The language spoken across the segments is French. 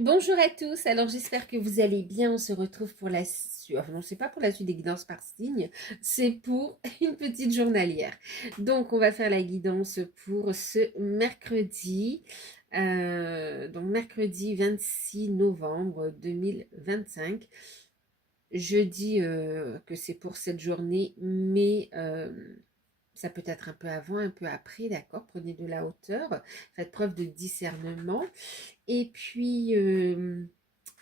Bonjour à tous, alors j'espère que vous allez bien, on se retrouve pour la suite, non c'est pas pour la suite des guidances par signe, c'est pour une petite journalière. Donc on va faire la guidance pour ce mercredi, donc mercredi 26 novembre 2025. Je dis que c'est pour cette journée, mais ça peut être un peu avant, un peu après, d'accord? Prenez de la hauteur, faites preuve de discernement. Et puis,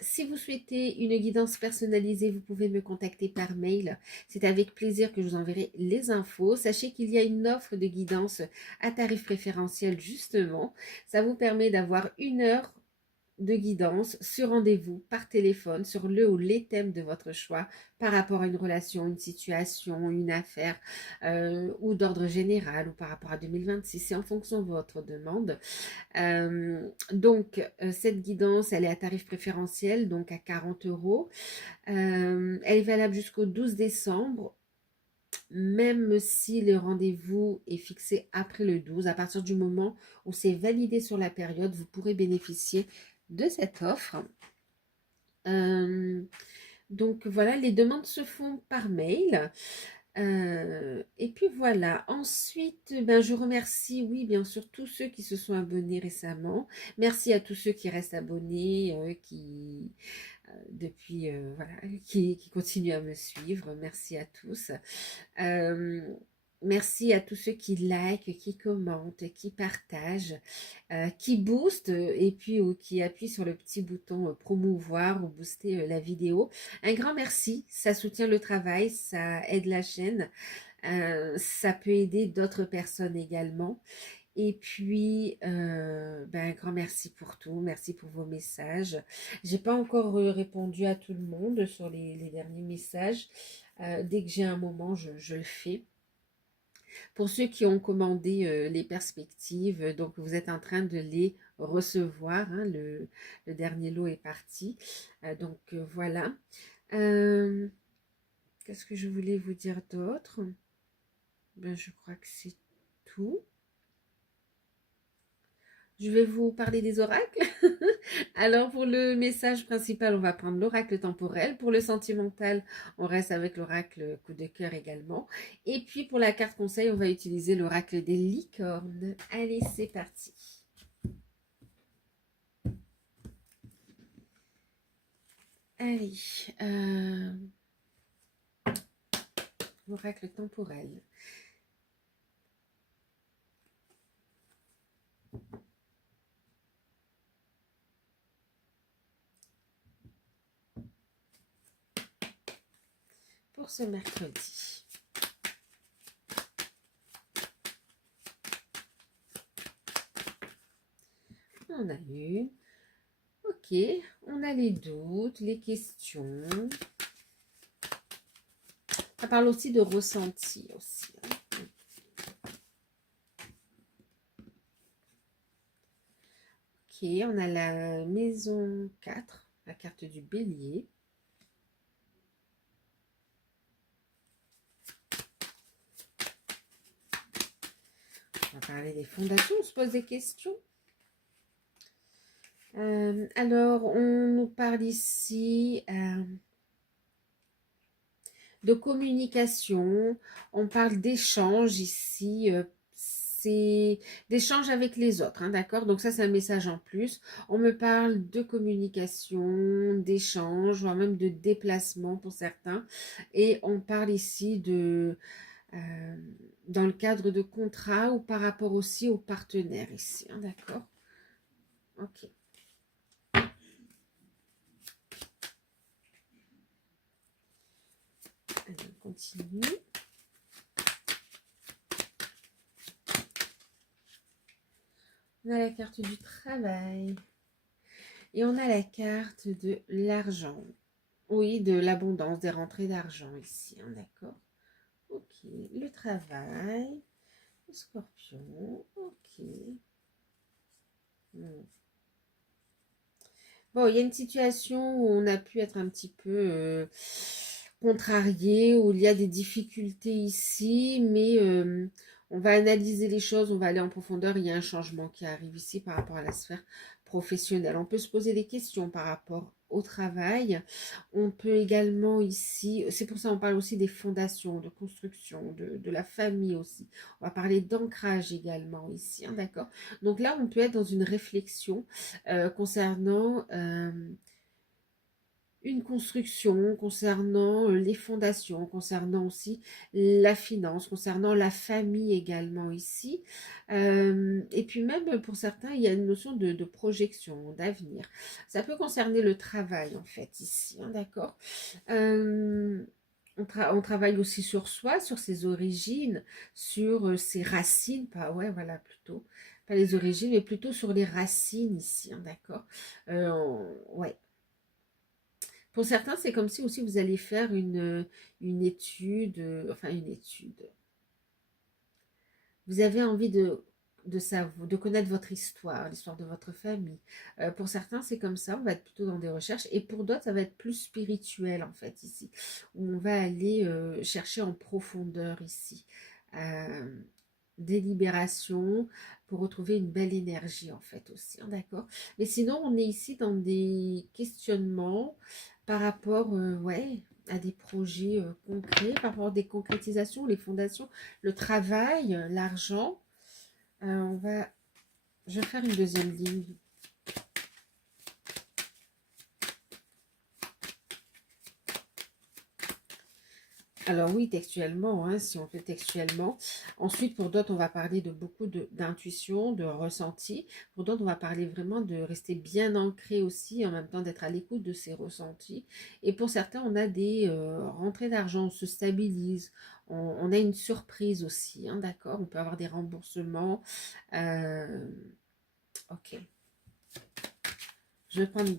si vous souhaitez une guidance personnalisée, vous pouvez me contacter par mail. C'est avec plaisir que je vous enverrai les infos. Sachez qu'il y a une offre de guidance à tarif préférentiel, justement. Ça vous permet d'avoir 1 heure de guidance sur rendez-vous par téléphone sur le ou les thèmes de votre choix par rapport à une relation, une situation, une affaire ou d'ordre général ou par rapport à 2026. C'est en fonction de votre demande. Cette guidance, elle est à tarif préférentiel, donc à 40 euros. Elle est valable jusqu'au 12 décembre, même si le rendez-vous est fixé après le 12. À partir du moment où c'est validé sur la période, vous pourrez bénéficier de cette offre. Donc voilà, les demandes se font par mail. Et puis voilà, ensuite, ben, je remercie, oui, bien sûr, tous ceux qui se sont abonnés récemment. Merci à tous ceux qui restent abonnés, depuis, voilà, qui continuent à me suivre. Merci à tous. Euh, Merci à tous ceux qui likent, qui commentent, qui partagent, qui boostent et puis ou qui appuient sur le petit bouton promouvoir ou booster la vidéo. Un grand merci, ça soutient le travail, ça aide la chaîne, ça peut aider d'autres personnes également. Et puis, ben, un grand merci pour tout, merci pour vos messages. J'ai pas encore répondu à tout le monde sur les derniers messages. Dès que j'ai un moment, je le fais. Pour ceux qui ont commandé les perspectives, donc vous êtes en train de les recevoir, hein, le dernier lot est parti. Voilà. Qu'est-ce que je voulais vous dire d'autre? Ben, je crois que c'est tout. Je vais vous parler des oracles. Alors, pour le message principal, on va prendre l'oracle temporel. Pour le sentimental, on reste avec l'oracle coup de cœur également. Et puis, pour la carte conseil, on va utiliser l'oracle des licornes. Allez, c'est parti. Allez, l'oracle temporel. Pour ce mercredi. On a eu. Ok, on a les doutes, les questions. Ça parle aussi de ressenti aussi. Ok, on a la maison 4, la carte du bélier. On va parler des fondations, on se pose des questions. Alors, on nous parle ici de communication, on parle d'échange ici, c'est d'échange avec les autres, hein, d'accord? Donc ça, c'est un message en plus. On me parle de communication, d'échange, voire même de déplacement pour certains. Et on parle ici de... dans le cadre de contrats ou par rapport aussi aux partenaires ici, hein, d'accord? Ok. Allez, on continue. On a la carte du travail. Et on a la carte de l'argent. Oui, de l'abondance, des rentrées d'argent ici, hein, d'accord? Ok, le travail, le scorpion, ok. Bon, il y a une situation où on a pu être un petit peu contrarié, où il y a des difficultés ici, mais on va analyser les choses, on va aller en profondeur. Il y a un changement qui arrive ici par rapport à la sphère professionnel. On peut se poser des questions par rapport au travail. On peut également ici, c'est pour ça on parle aussi des fondations, de construction, de la famille aussi. On va parler d'ancrage également ici, hein, d'accord? Donc là, on peut être dans une réflexion concernant une construction, concernant les fondations, concernant aussi la finance, concernant la famille également ici. Et puis même pour certains, il y a une notion de projection, d'avenir. Ça peut concerner le travail en fait ici, hein, d'accord. On travaille aussi sur soi, sur ses origines, sur ses racines, pas ouais, voilà plutôt, pas les origines, mais plutôt sur les racines ici, hein, d'accord. Ouais. Pour certains, c'est comme si aussi vous allez faire une étude, enfin une étude. Vous avez envie de connaître votre histoire, l'histoire de votre famille. Pour certains, c'est comme ça, on va être plutôt dans des recherches. Et pour d'autres, ça va être plus spirituel, en fait, ici. Où on va aller chercher en profondeur, ici. Euh, des libérations pour retrouver une belle énergie, en fait, aussi. Hein, d'accord? Mais sinon, on est ici dans des questionnements par rapport, ouais, à des projets concrets, par rapport à des concrétisations, les fondations, le travail, l'argent. Je vais faire une deuxième ligne. Alors oui, textuellement, hein, si on fait textuellement. Ensuite, pour d'autres, on va parler de beaucoup d'intuition, de ressenti. Pour d'autres, on va parler vraiment de rester bien ancré aussi, en même temps d'être à l'écoute de ses ressentis. Et pour certains, on a des rentrées d'argent, on se stabilise. On a une surprise aussi, hein, d'accord? On peut avoir des remboursements. Ok. Je vais prendre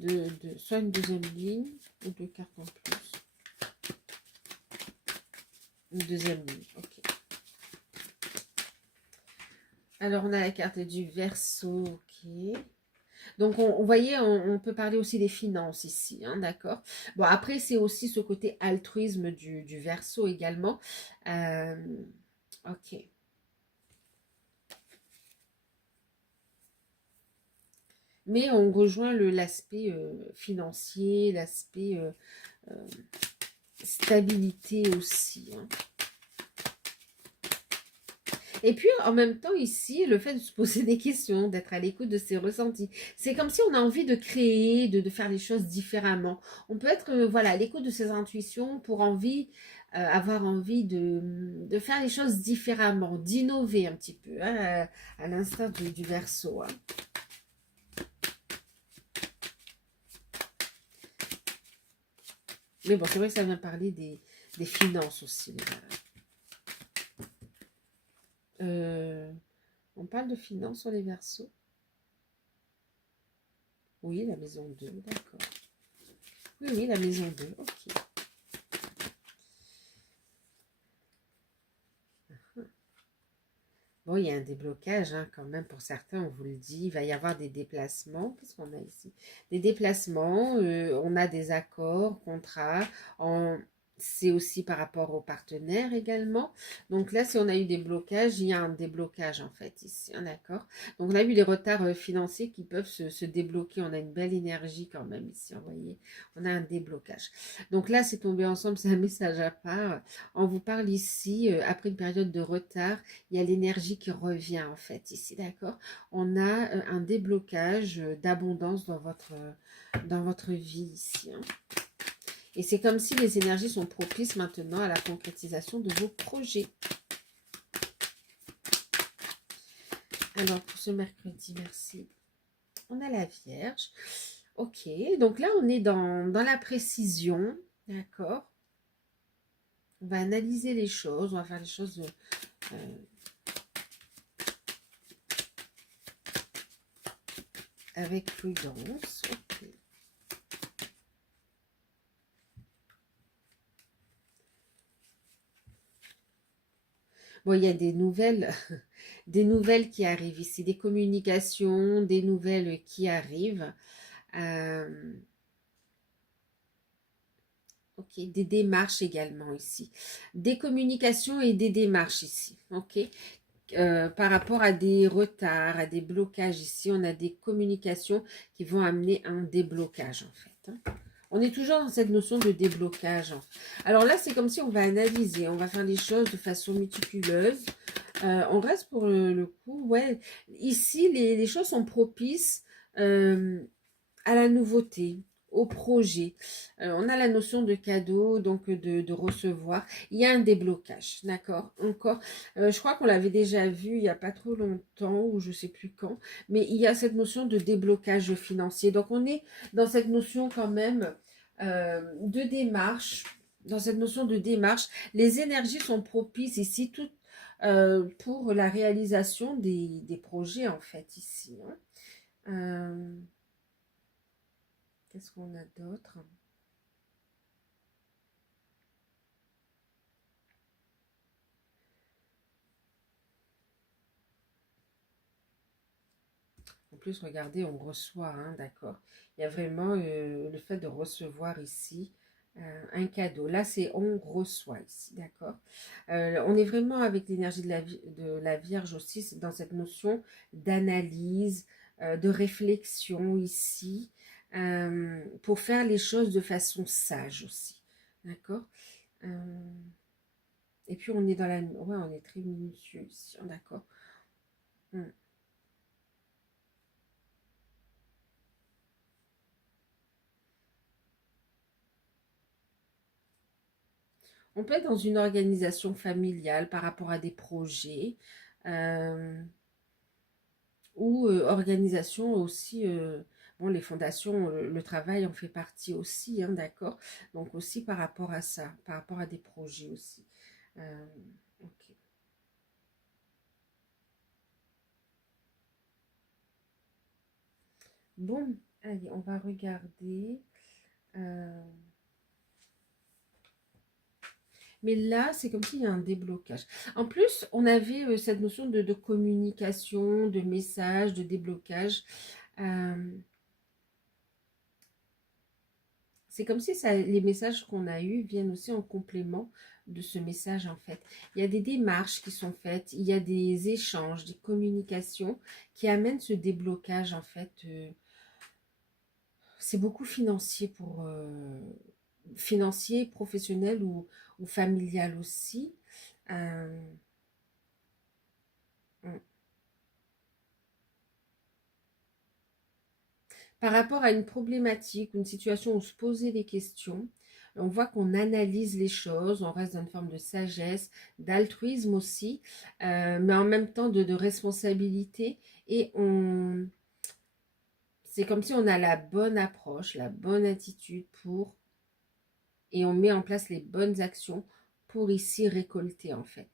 soit une deuxième ligne ou deux cartes en plus. Une deuxième ligne, ok. Alors, on a la carte du Verseau, ok. Donc, on voyait, on peut parler aussi des finances ici, hein, d'accord. Bon, après, c'est aussi ce côté altruisme du Verseau également. Ok. Mais on rejoint l'aspect financier, l'aspect stabilité aussi, hein. Et puis, en même temps, ici, le fait de se poser des questions, d'être à l'écoute de ses ressentis, c'est comme si on a envie de créer, de faire les choses différemment. On peut être, voilà, à l'écoute de ses intuitions pour avoir envie de faire les choses différemment, d'innover un petit peu, hein, à l'instar du Verseau, hein. Mais bon, c'est vrai que ça vient parler des finances aussi. On parle de finances sur les Verseaux. Oui, la maison 2, d'accord. Oui, oui, la maison 2, ok. Bon, il y a un déblocage, hein, quand même, pour certains, on vous le dit. Il va y avoir des déplacements. Qu'est-ce qu'on a ici? Des déplacements, on a des accords, contrats. C'est aussi par rapport aux partenaires également. Donc là, si on a eu des blocages, il y a un déblocage en fait ici, hein, d'accord? Donc on a eu les retards financiers qui peuvent se débloquer. On a une belle énergie quand même ici, vous voyez. On a un déblocage. Donc là, c'est tombé ensemble, c'est un message à part. On vous parle ici, après une période de retard, il y a l'énergie qui revient en fait ici, d'accord? On a un déblocage d'abondance dans votre vie ici, hein. Et c'est comme si les énergies sont propices maintenant à la concrétisation de vos projets. Alors, pour ce mercredi, merci. On a la Vierge. Ok, donc là, on est dans la précision, d'accord? On va analyser les choses, on va faire les choses avec prudence. Ok. Bon, il y a des nouvelles, des nouvelles qui arrivent ici, des communications, des nouvelles qui arrivent. Ok, des démarches également ici. Des communications et des démarches ici. Ok. par rapport à des retards, à des blocages. Ici, on a des communications qui vont amener un déblocage, en fait. On est toujours dans cette notion de déblocage. Alors là, c'est comme si on va analyser, on va faire les choses de façon méticuleuse. On reste pour le coup, ouais. Ici, les choses sont propices à la nouveauté, au projet. On a la notion de cadeau, donc de recevoir. Il y a un déblocage, d'accord? Encore, je crois qu'on l'avait déjà vu il n'y a pas trop longtemps, ou je sais plus quand, mais il y a cette notion de déblocage financier. Donc on est dans cette notion quand même de démarche. Dans cette notion de démarche, les énergies sont propices ici, toutes pour la réalisation des projets, en fait, ici. Hein. Qu'est-ce qu'on a d'autre? En plus, regardez, on reçoit, hein, d'accord. Il y a vraiment le fait de recevoir ici un cadeau. Là, c'est on reçoit ici, d'accord. On est vraiment avec l'énergie de la Vierge aussi, dans cette notion d'analyse, de réflexion ici, pour faire les choses de façon sage aussi, d'accord. Et puis, on est dans la... Ouais, on est très minutieux ici, hein, d'accord. Hmm. On peut être dans une organisation familiale par rapport à des projets euh, ou organisation aussi, bon, les fondations, le travail en fait partie aussi, hein, d'accord. Donc aussi par rapport à ça, par rapport à des projets aussi. Euh, ok. Bon, allez, on va regarder. euh, Mais là, c'est comme s'il y a un déblocage. En plus, on avait cette notion de communication, de message, de déblocage. Euh, C'est comme si ça, les messages qu'on a eus viennent aussi en complément de ce message en fait. Il y a des démarches qui sont faites, il y a des échanges, des communications qui amènent ce déblocage en fait. C'est beaucoup financier pour financier, professionnel ou familial aussi. Euh, mm. Par rapport à une problématique, une situation où se poser des questions, on voit qu'on analyse les choses, on reste dans une forme de sagesse, d'altruisme aussi, mais en même temps de responsabilité. Et c'est comme si on a la bonne approche, la bonne attitude et on met en place les bonnes actions pour ici récolter en fait.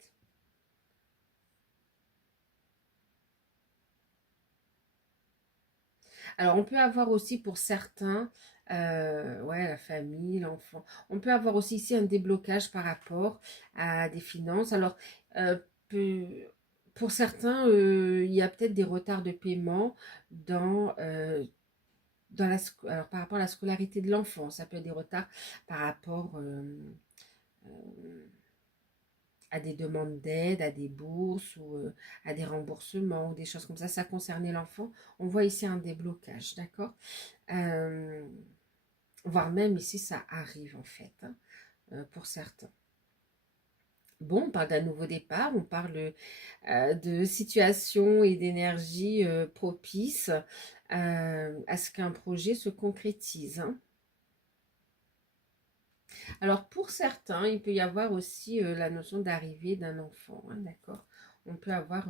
Alors, on peut avoir aussi pour certains, ouais, la famille, l'enfant, on peut avoir aussi ici un déblocage par rapport à des finances. Alors, euh, peu- pour certains, il y a peut-être des retards de paiement dans, alors, par rapport à la scolarité de l'enfant. Ça peut être des retards par rapport à des demandes d'aide, à des bourses ou à des remboursements ou des choses comme ça. Ça concernait l'enfant. On voit ici un déblocage, d'accord. Euh, Voire même ici, ça arrive en fait, hein, pour certains. Bon, on parle d'un nouveau départ, on parle de situation et d'énergie propice à ce qu'un projet se concrétise. Hein. Alors pour certains, il peut y avoir aussi la notion d'arrivée d'un enfant, hein, d'accord. On peut avoir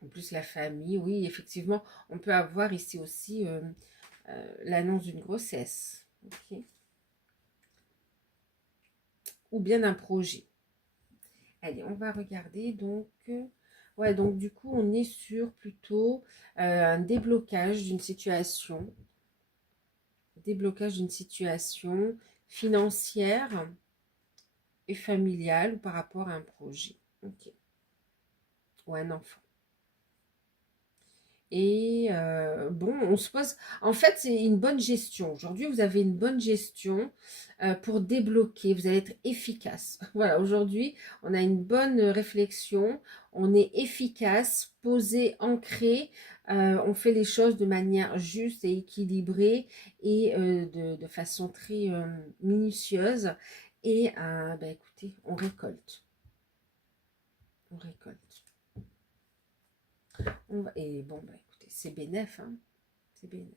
en plus la famille, oui, effectivement, on peut avoir ici aussi l'annonce d'une grossesse, ok, ou bien d'un projet. Allez, on va regarder donc. Ouais, donc du coup, on est sur plutôt un déblocage d'une situation financière et familiale ou par rapport à un projet. Ok. Ou un enfant. Et bon, on se pose... En fait, c'est une bonne gestion. Aujourd'hui, vous avez une bonne gestion pour débloquer. Vous allez être efficace. Voilà, aujourd'hui, on a une bonne réflexion. On est efficace, posé, ancré. On fait les choses de manière juste et équilibrée et de façon très minutieuse. Et bah, écoutez, on récolte. On récolte. Et bon, bah, écoutez, c'est bénef, hein. C'est bénef.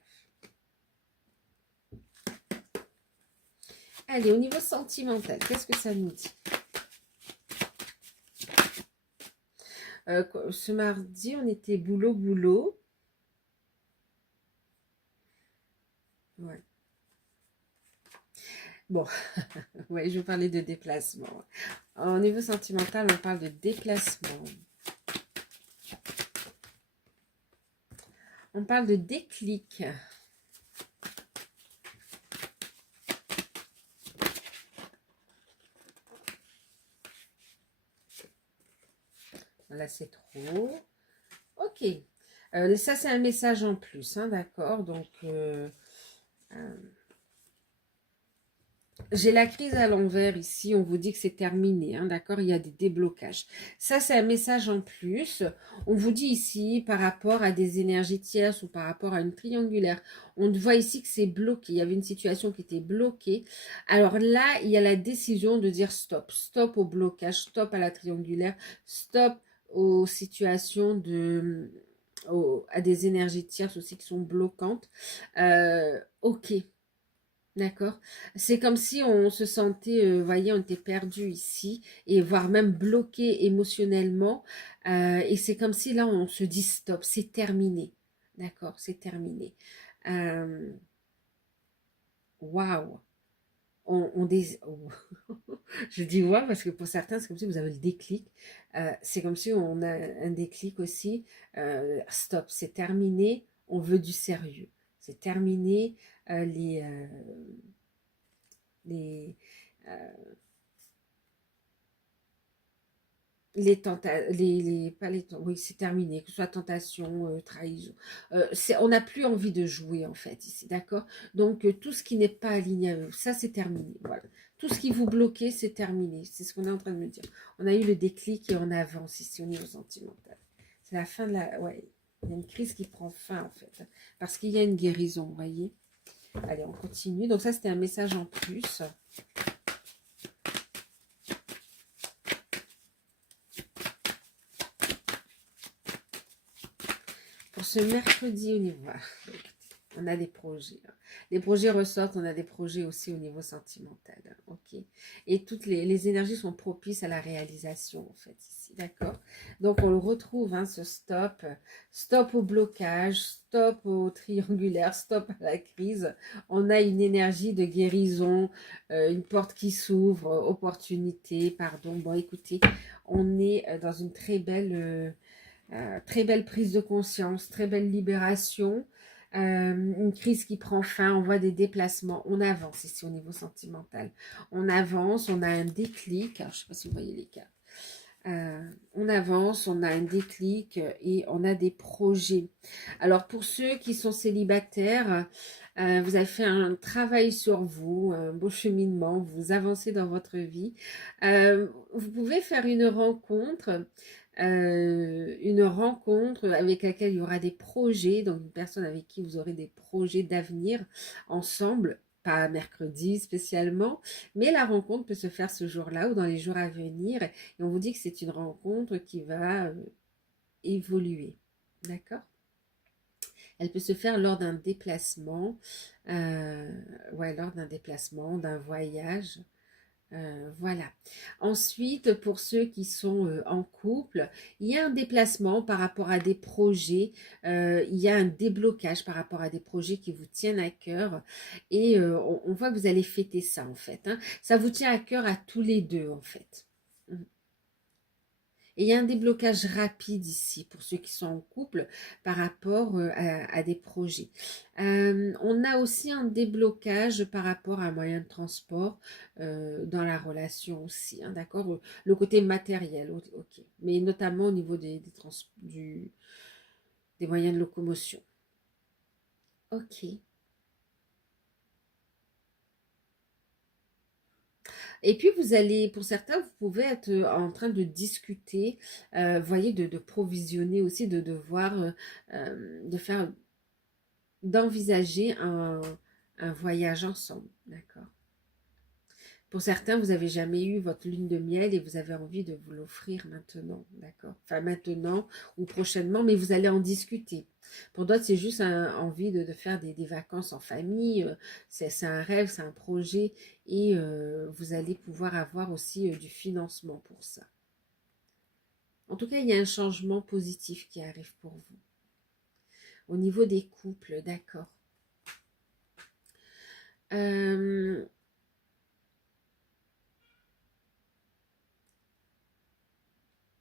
Allez, au niveau sentimental, qu'est-ce que ça nous dit? Ce mardi, on était boulot, boulot. Ouais. Bon, ouais, je vais parler de déplacement. Au niveau sentimental, on parle de déplacement. On parle de déclic. Là, c'est trop. Ok. Ça, c'est un message en plus, hein, d'accord? Donc, j'ai la crise à l'envers ici, on vous dit que c'est terminé, hein, d'accord? Il y a des déblocages. Ça, c'est un message en plus. On vous dit ici, par rapport à des énergies tierces ou par rapport à une triangulaire, on voit ici que c'est bloqué. Il y avait une situation qui était bloquée. Alors là, il y a la décision de dire stop. Stop au blocage, stop à la triangulaire, stop aux situations à des énergies tierces aussi qui sont bloquantes. Ok. D'accord. C'est comme si on se sentait, voyez, on était perdu ici, et voire même bloqué émotionnellement. Et c'est comme si là, on se dit stop, c'est terminé. D'accord, c'est terminé. Euh, Waouh. Je dis waouh parce que pour certains, c'est comme si vous avez le déclic. C'est comme si on a un déclic aussi. Stop, c'est terminé. On veut du sérieux. C'est terminé. Les, euh, pas les, oui, c'est terminé, que ce soit tentation, trahison. On n'a plus envie de jouer, en fait, ici, d'accord? Donc, tout ce qui n'est pas aligné avec vous, ça, c'est terminé, voilà. Tout ce qui vous bloquait, c'est terminé. C'est ce qu'on est en train de me dire. On a eu le déclic et on avance ici au niveau sentimental. C'est la fin de la... Ouais, il y a une crise qui prend fin, en fait. Parce qu'il y a une guérison, vous voyez? Allez, on continue. Donc, ça, c'était un message en plus. Pour ce mercredi au niveau... On a des projets. Les projets ressortent, on a des projets aussi au niveau sentimental. Ok. Et toutes les énergies sont propices à la réalisation, en fait, ici. D'accord. Donc, on le retrouve, hein, ce stop. Stop au blocage, stop au triangulaire, stop à la crise. On a une énergie de guérison, une porte qui s'ouvre, opportunité, pardon. Bon, écoutez, on est dans une très belle prise de conscience, très belle libération. Une crise qui prend fin, on voit des déplacements, on avance ici au niveau sentimental. On avance, on a un déclic, alors, je ne sais pas si vous voyez les cartes. On avance, on a un déclic et on a des projets. Alors pour ceux qui sont célibataires, vous avez fait un travail sur vous, un beau cheminement, vous avancez dans votre vie. Vous pouvez faire une rencontre avec laquelle il y aura des projets, donc une personne avec qui vous aurez des projets d'avenir ensemble, pas mercredi spécialement, mais la rencontre peut se faire ce jour-là ou dans les jours à venir, et on vous dit que c'est une rencontre qui va évoluer, d'accord? Elle peut se faire lors d'un déplacement, ouais, lors d'un déplacement, d'un voyage. Voilà. Ensuite, pour ceux qui sont en couple, il y a un déplacement par rapport à des projets, il y a un déblocage par rapport à des projets qui vous tiennent à cœur et on voit que vous allez fêter ça en fait, hein. Ça vous tient à cœur à tous les deux en fait. Et il y a un déblocage rapide ici pour ceux qui sont en couple par rapport à des projets. On a aussi un déblocage par rapport à un moyen de transport dans la relation aussi, hein, d'accord? Le côté matériel, ok. Mais notamment au niveau des des moyens de locomotion. Ok. Et puis, vous allez, pour certains, vous pouvez être en train de discuter, voyez, de provisionner aussi, de voir, de faire, d'envisager un voyage ensemble, d'accord? Pour certains, vous n'avez jamais eu votre lune de miel et vous avez envie de vous l'offrir maintenant, d'accord? Enfin, maintenant ou prochainement, mais vous allez en discuter. Pour d'autres, c'est juste envie de faire des vacances en famille. C'est un rêve, c'est un projet et vous allez pouvoir avoir aussi du financement pour ça. En tout cas, il y a un changement positif qui arrive pour vous. Au niveau des couples, d'accord.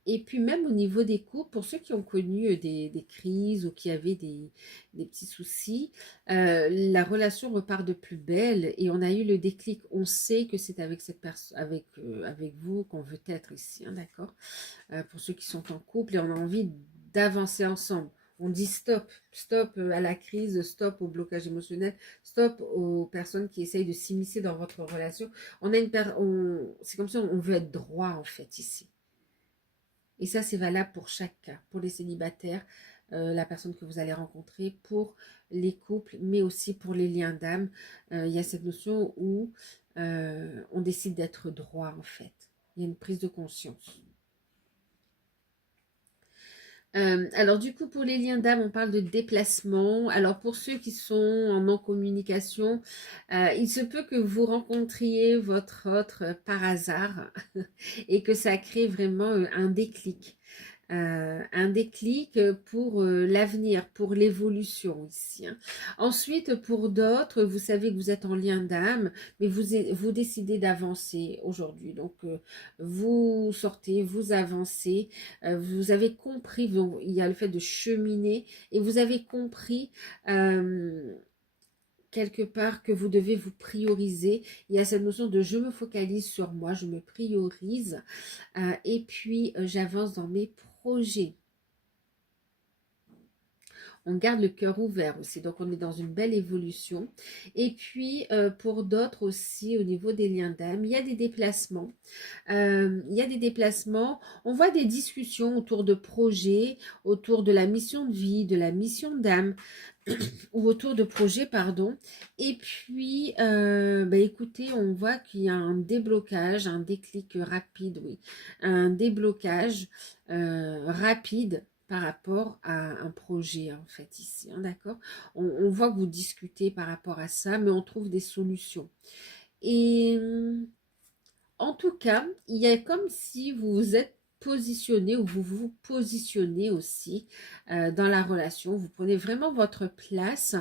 Et puis même au niveau des couples, pour ceux qui ont connu des crises ou qui avaient des petits soucis, la relation repart de plus belle et on a eu le déclic. On sait que c'est avec cette personne, avec vous qu'on veut être ici, hein, d'accord? Pour ceux qui sont en couple et on a envie d'avancer ensemble. On dit stop, stop à la crise, stop au blocage émotionnel, stop aux personnes qui essayent de s'immiscer dans votre relation. C'est comme si on veut être droit en fait ici. Et ça, c'est valable pour chaque cas, pour les célibataires, la personne que vous allez rencontrer, pour les couples, mais aussi pour les liens d'âme. Il y a cette notion où on décide d'être droit, en fait. Il y a une prise de conscience. Alors du coup, pour les liens d'âme, on parle de déplacement. Alors pour ceux qui sont en non-communication, il se peut que vous rencontriez votre autre par hasard et que ça crée vraiment un déclic. Un déclic pour l'avenir, pour l'évolution ici, hein. Ensuite, pour d'autres, vous savez que vous êtes en lien d'âme, mais vous décidez d'avancer aujourd'hui. Donc, vous sortez, vous avancez, vous avez compris, donc, il y a le fait de cheminer, et vous avez compris quelque part que vous devez vous prioriser. Il y a cette notion de je me focalise sur moi, je me priorise, et puis j'avance dans mes projets. On garde le cœur ouvert aussi, donc on est dans une belle évolution. Et puis pour d'autres aussi, au niveau des liens d'âme, il y a des déplacements. On voit des discussions autour de projets, autour de la mission de vie, de la mission d'âme, ou autour de projets, pardon. Et puis, écoutez, on voit qu'il y a un déblocage, un déclic rapide, oui, un déblocage rapide par rapport à un projet, en fait, ici, hein, d'accord? On voit que vous discutez par rapport à ça, mais on trouve des solutions. Et en tout cas, il y a comme si vous vous êtes positionné ou vous vous positionnez aussi dans la relation. Vous prenez vraiment votre place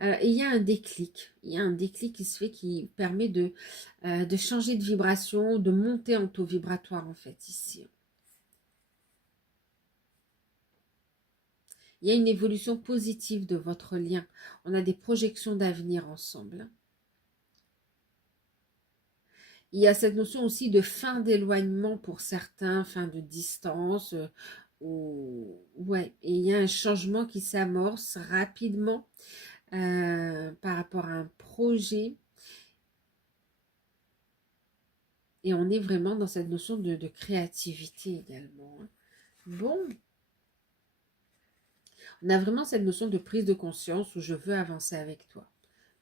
et il y a un déclic. Il y a un déclic qui se fait qui permet de changer de vibration, de monter en taux vibratoire en fait ici. Il y a une évolution positive de votre lien. On a des projections d'avenir ensemble. Il y a cette notion aussi de fin d'éloignement pour certains, fin de distance. Ouais, et il y a un changement qui s'amorce rapidement par rapport à un projet. Et on est vraiment dans cette notion de créativité également, hein. Bon, on a vraiment cette notion de prise de conscience où je veux avancer avec toi.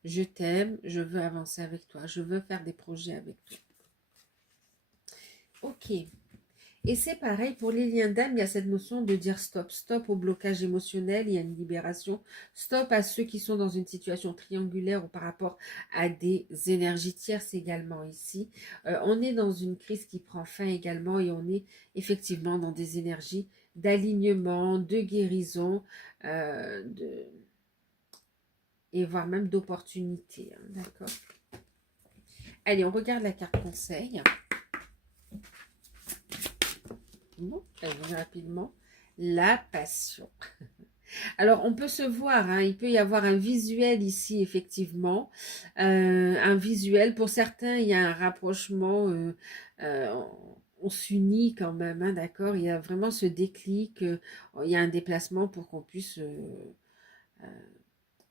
Je t'aime, je veux avancer avec toi, je veux faire des projets avec toi. Ok. Et c'est pareil pour les liens d'âme, il y a cette notion de dire stop, stop au blocage émotionnel, il y a une libération, stop à ceux qui sont dans une situation triangulaire ou par rapport à des énergies tierces également ici. On est dans une crise qui prend fin également et on est effectivement dans des énergies d'alignement, de guérison, et voire même d'opportunité, hein, d'accord? Allez, on regarde la carte conseil. Bon, allons rapidement. La passion. Alors, on peut se voir, hein, il peut y avoir un visuel ici, effectivement. Un visuel, pour certains, il y a un rapprochement. on s'unit quand même, hein, d'accord? Il y a vraiment ce déclic, il y a un déplacement pour qu'on puisse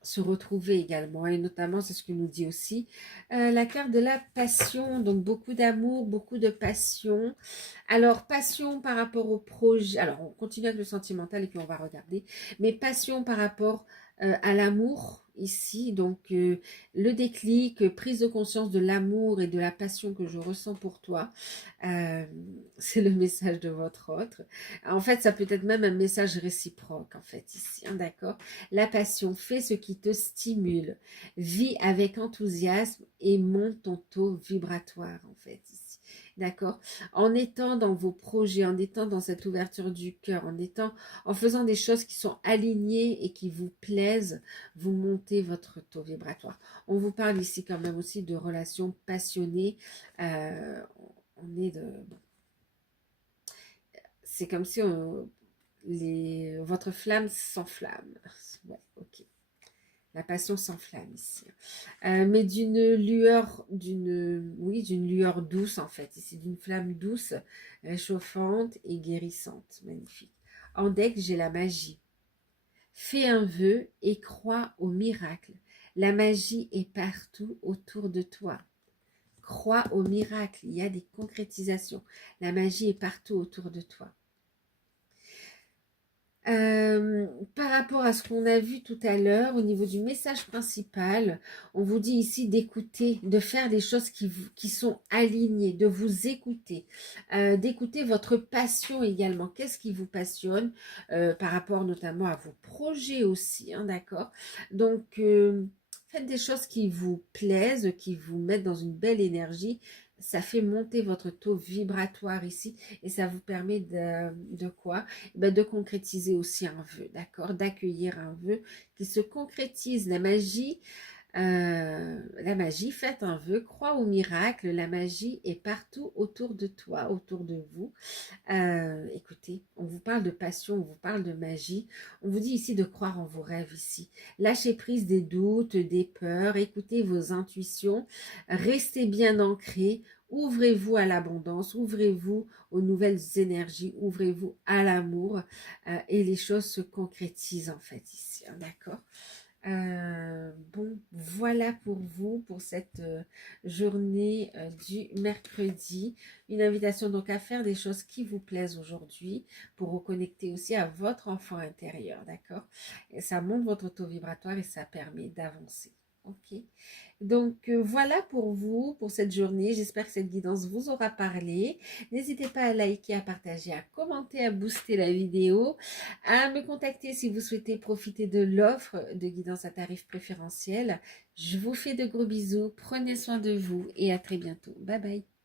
se retrouver également. Et notamment, c'est ce que nous dit aussi la carte de la passion. Donc, beaucoup d'amour, beaucoup de passion. Alors, passion par rapport au projet. Alors, on continue avec le sentimental et puis on va regarder. Mais passion par rapport à l'amour ici. Donc, le déclic, prise de conscience de l'amour et de la passion que je ressens pour toi. Euh, c'est le message de votre autre. En fait, ça peut être même un message réciproque, en fait, ici. Hein, d'accord? La passion, fais ce qui te stimule. Vis avec enthousiasme et monte ton taux vibratoire, en fait, ici. D'accord? En étant dans vos projets, en étant dans cette ouverture du cœur, en faisant des choses qui sont alignées et qui vous plaisent, vous montez votre taux vibratoire. On vous parle ici quand même aussi de relations passionnées. On est de... Bon, c'est comme si votre flamme s'enflamme. Ouais, ok. La passion s'enflamme ici. Mais d'une lueur, d'une lueur douce en fait. Ici, d'une flamme douce, réchauffante et guérissante. Magnifique. En deck, j'ai la magie. Fais un vœu et crois au miracle. La magie est partout autour de toi. Crois au miracle. Il y a des concrétisations. La magie est partout autour de toi. Par rapport à ce qu'on a vu tout à l'heure, au niveau du message principal, on vous dit ici d'écouter, de faire des choses qui sont alignées, de vous écouter, d'écouter votre passion également. Qu'est-ce qui vous passionne par rapport notamment à vos projets aussi, hein, d'accord? Donc, faites des choses qui vous plaisent, qui vous mettent dans une belle énergie. Ça fait monter votre taux vibratoire ici et ça vous permet de quoi? Ben, de concrétiser aussi un vœu, d'accord? D'accueillir un vœu qui se concrétise. La magie, faites un vœu, crois au miracle, la magie est partout autour de toi, autour de vous. Écoutez, on vous parle de passion, on vous parle de magie, on vous dit ici de croire en vos rêves ici. Lâchez prise des doutes, des peurs, écoutez vos intuitions, restez bien ancrés, ouvrez-vous à l'abondance, ouvrez-vous aux nouvelles énergies, ouvrez-vous à l'amour et les choses se concrétisent en fait ici, hein, d'accord? Bon, voilà pour vous, pour cette journée du mercredi. Une invitation donc à faire des choses qui vous plaisent aujourd'hui pour reconnecter aussi à votre enfant intérieur, d'accord? Et ça monte votre taux vibratoire et ça permet d'avancer. Ok, donc voilà pour vous, pour cette journée. J'espère que cette guidance vous aura parlé. N'hésitez pas à liker, à partager, à commenter, à booster la vidéo, à me contacter si vous souhaitez profiter de l'offre de guidance à tarif préférentiel. Je vous fais de gros bisous, prenez soin de vous et à très bientôt. Bye bye.